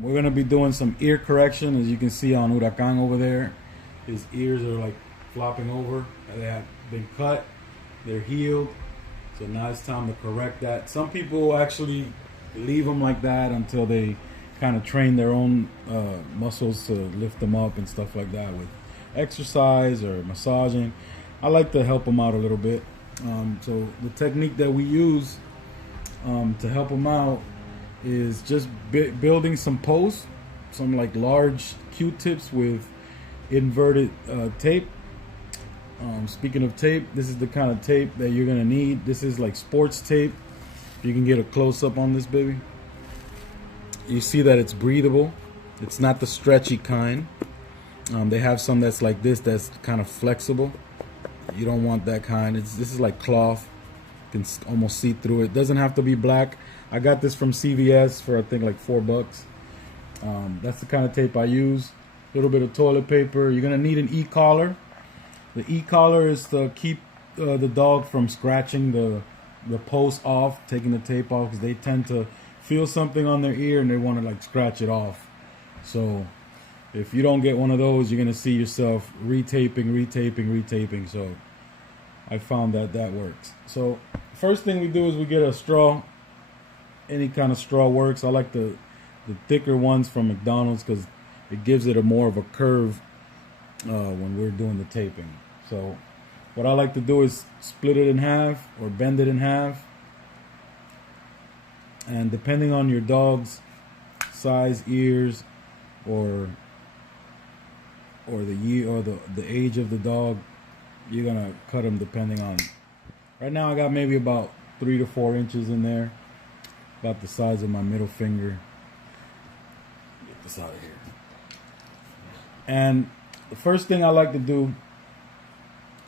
We're gonna be doing some ear correction. As you can see on Huracan over there, his ears are like flopping over. They have been cut, they're healed. So now it's time to correct that. Some people actually leave them like that until they kind of train their own muscles to lift them up and stuff like that with exercise or massaging. I like to help them out a little bit. So the technique that we use to help them out is just building some posts, some like large Q-tips with inverted tape. Speaking of tape, this is the kind of tape that you're gonna need. This is like sports tape. You can get a close-up on this baby. You see that it's breathable. It's not the stretchy kind. They have some that's like this, that's kind of flexible. You don't want that kind. This is like cloth. You can almost see through it. Doesn't have to be black. I got this from CVS for I think like $4. That's the kind of tape I use. A little bit of toilet paper. You're gonna need an e-collar. The e-collar is to keep the dog from scratching the post off, taking the tape off, because they tend to feel something on their ear and they want to like scratch it off. So if you don't get one of those, you're gonna see yourself retaping. So I found that works. So first thing we do is we get a straw. Any kind of straw works. I like the thicker ones from McDonald's because it gives it a more of a curve when we're doing the taping. So what I like to do is split it in half or bend it in half, and depending on your dog's size, ears, or the year or the age of the dog, you're gonna cut them depending on. Right now I got maybe about 3 to 4 inches in there, about the size of my middle finger. Get this out of here. And the first thing I like to do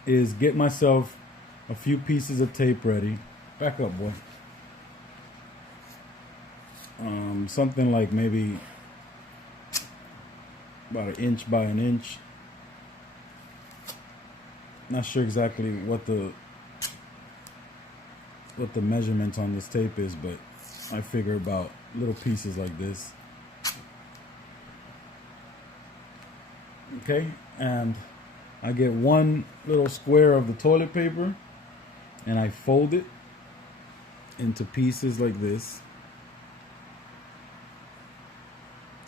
is get myself a few pieces of tape ready. Back up, boy. Something like maybe about 1 inch by 1 inch. Not sure exactly what the measurement on this tape is, but I figure about little pieces like this. Okay, and I get one little square of the toilet paper and I fold it into pieces like this.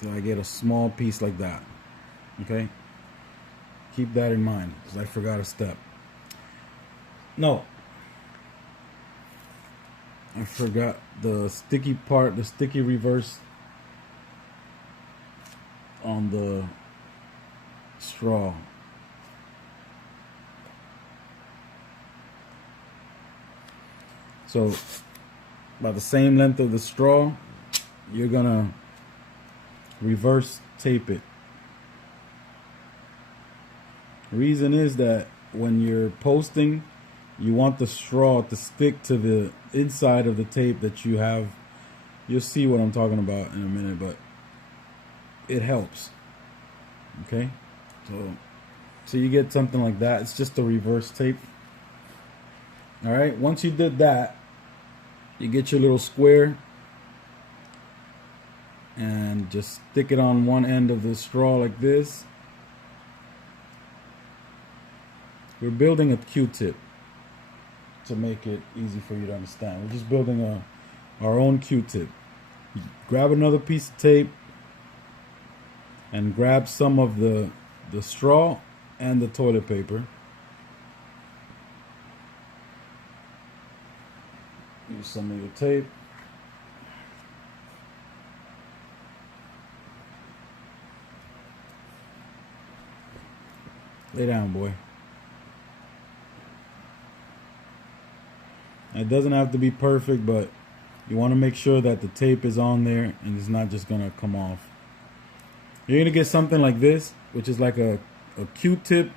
So I get a small piece like that. Okay, keep that in mind because I forgot a step. No, I forgot the sticky part, the sticky reverse on the straw. So about the same length of the straw, you're gonna reverse tape it. The reason is that when you're posting, you want the straw to stick to the inside of the tape that you have. You'll see what I'm talking about in a minute, but it helps. Okay, so you get something like that. It's just a reverse tape. All right, once you did that, you get your little square and just stick it on one end of the straw like this. We're building a Q-tip to make it easy for you to understand. We're just building our own Q-tip. Grab another piece of tape and grab some of the straw and the toilet paper. Use some of your tape. Lay down, boy. It doesn't have to be perfect, but you want to make sure that the tape is on there and it's not just gonna come off. You're gonna get something like this, which is like a Q-tip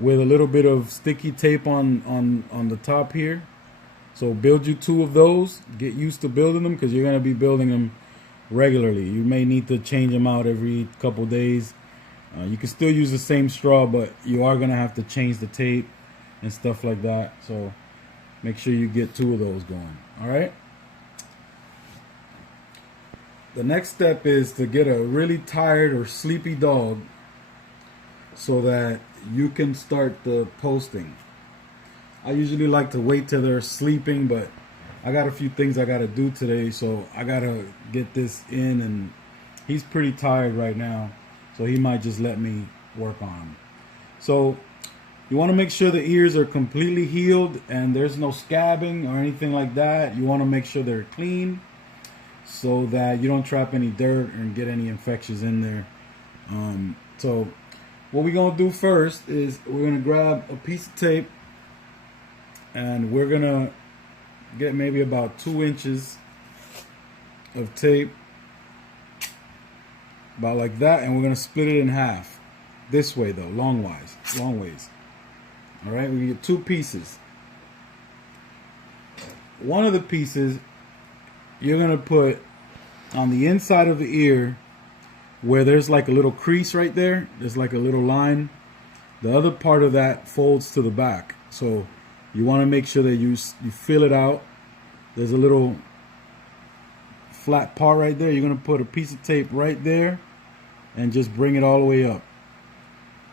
with a little bit of sticky tape on the top here. So build you 2 of those. Get used to building them because you're gonna be building them regularly. You may need to change them out every couple days. You can still use the same straw, but you are gonna have to change the tape and stuff like that. So make sure you get 2 of those going. All right. the next step is to get a really tired or sleepy dog so that you can start the posting. I usually like to wait till they're sleeping, but I got a few things I got to do today, so I got to get this in, and he's pretty tired right now, so he might just let me work on him. So you want to make sure the ears are completely healed and there's no scabbing or anything like that. You want to make sure they're clean so that you don't trap any dirt and get any infections in there. So what we're going to do first is we're going to grab a piece of tape, and we're going to get maybe about 2 inches of tape, about like that, and we're going to split it in half. This way though, long ways. All right, we get 2 pieces. One of the pieces you're going to put on the inside of the ear where there's like a little crease right there. There's like a little line. The other part of that folds to the back. So you want to make sure that you fill it out. There's a little flat part right there. You're going to put a piece of tape right there and just bring it all the way up.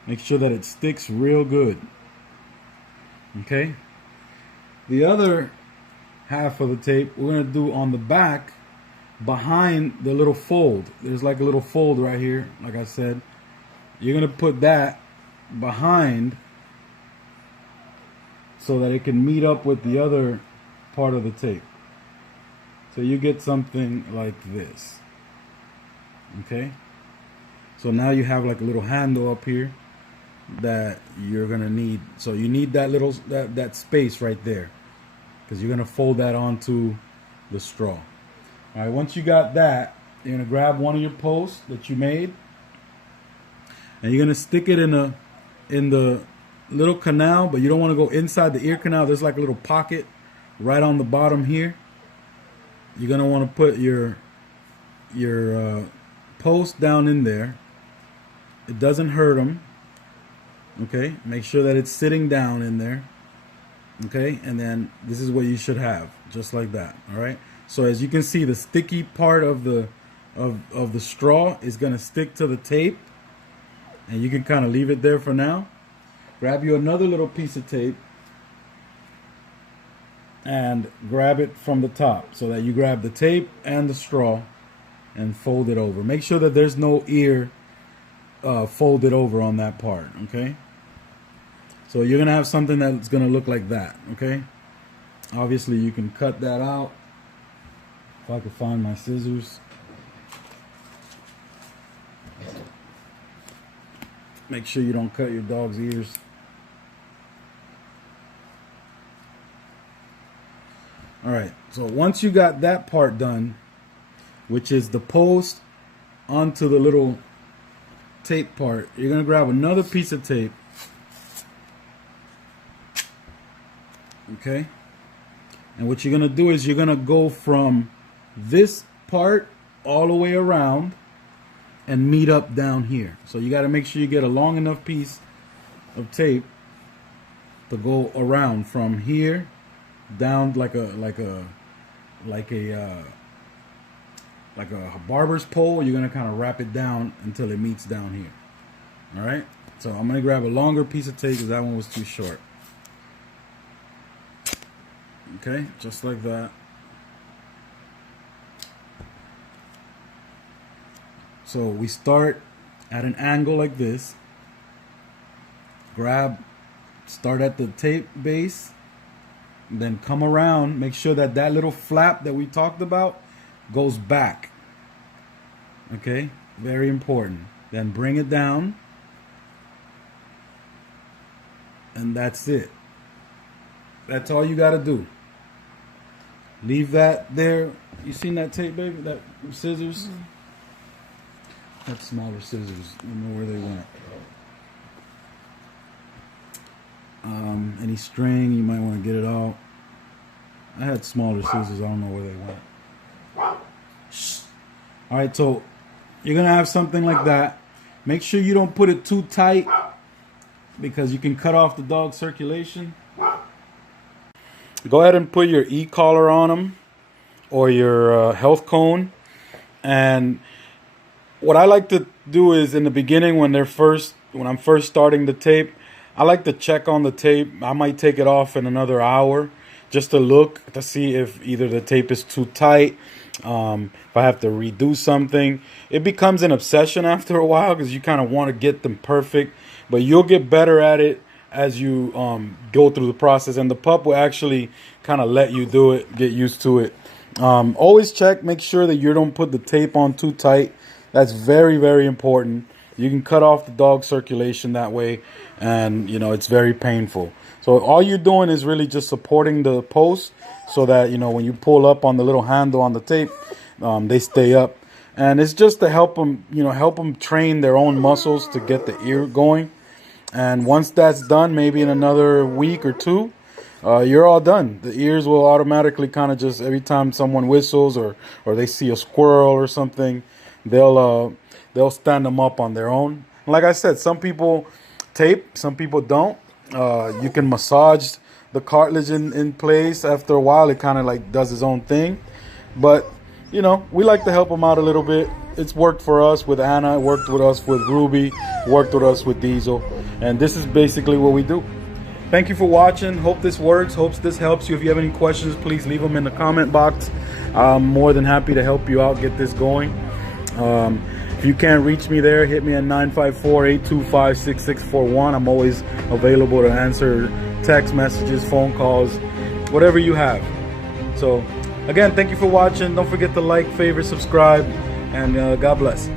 Make sure that it sticks real good. Okay. The other half of the tape we're going to do on the back behind the little fold. There's like a little fold right here, like I said. You're going to put that behind so that it can meet up with the other part of the tape. So you get something like this. Okay. So now you have like a little handle up here that you're gonna need. So you need that little that space right there, because you're gonna fold that onto the straw. All right, once you got that, you're gonna grab one of your posts that you made, and you're gonna stick it in the little canal, but you don't want to go inside the ear canal. There's like a little pocket right on the bottom here. You're gonna want to put your post down in there. It doesn't hurt them. Okay, make sure that it's sitting down in there. Okay, and then this is what you should have, just like that. All right. So as you can see, the sticky part of the straw is gonna stick to the tape, and you can kind of leave it there for now. Grab you another little piece of tape and grab it from the top, so that you grab the tape and the straw and fold it over. Make sure that there's no ear folded over on that part. Okay. So you're gonna have something that's gonna look like that. Okay. Obviously you can cut that out. If I could find my scissors. Make sure you don't cut your dog's ears. All right. So once you got that part done, which is the post onto the little tape part, you're gonna grab another piece of tape. Okay, and what you're gonna do is you're gonna go from this part all the way around and meet up down here. So you got to make sure you get a long enough piece of tape to go around from here down like a barber's pole. You're gonna kind of wrap it down until it meets down here. All right. So I'm gonna grab a longer piece of tape because that one was too short. Okay, just like that. So we start at an angle like this. Start at the tape base, then come around. Make sure that that little flap that we talked about goes back. Okay, very important. Then bring it down, and that's it. That's all you got to do. Leave that there. You seen that tape, baby? That scissors? Mm-hmm. That smaller scissors. I don't know where they went. Any string, you might want to get it out. I had smaller scissors. I don't know where they went. Shh. All right, so you're going to have something like that. Make sure you don't put it too tight, because you can cut off the dog's circulation. Go ahead and put your e-collar on them, or your health cone, And what I like to do is in the beginning when I'm first starting the tape, I like to check on the tape. I might take it off in another hour just to look to see if either the tape is too tight, if I have to redo something. It becomes an obsession after a while because you kind of want to get them perfect, but you'll get better at it as you go through the process, and the pup will actually kind of let you do it, get used to it. Always check, make sure that you don't put the tape on too tight. That's very, very important. You can cut off the dog circulation that way, and it's very painful. So all you're doing is really just supporting the post so that when you pull up on the little handle on the tape, they stay up. And it's just to help them train their own muscles to get the ear going. And once that's done, maybe in another week or two, you're all done. The ears will automatically kind of just, every time someone whistles or they see a squirrel or something, they'll stand them up on their own. Like I said, some people tape, some people don't. You can massage the cartilage in place. After a while, it kind of like does its own thing. But we like to help them out a little bit. It's worked for us with Anna, it worked with us with Ruby, worked with us with Diesel, and this is basically what we do. Thank you for watching. Hope this works. Hope this helps you. If you have any questions, please leave them in the comment box. I'm more than happy to help you out get this going. If you can't reach me there, hit me at 954-825-6641. I'm always available to answer text messages, phone calls, whatever you have. So again, thank you for watching. Don't forget to like, favorite, subscribe, and God bless.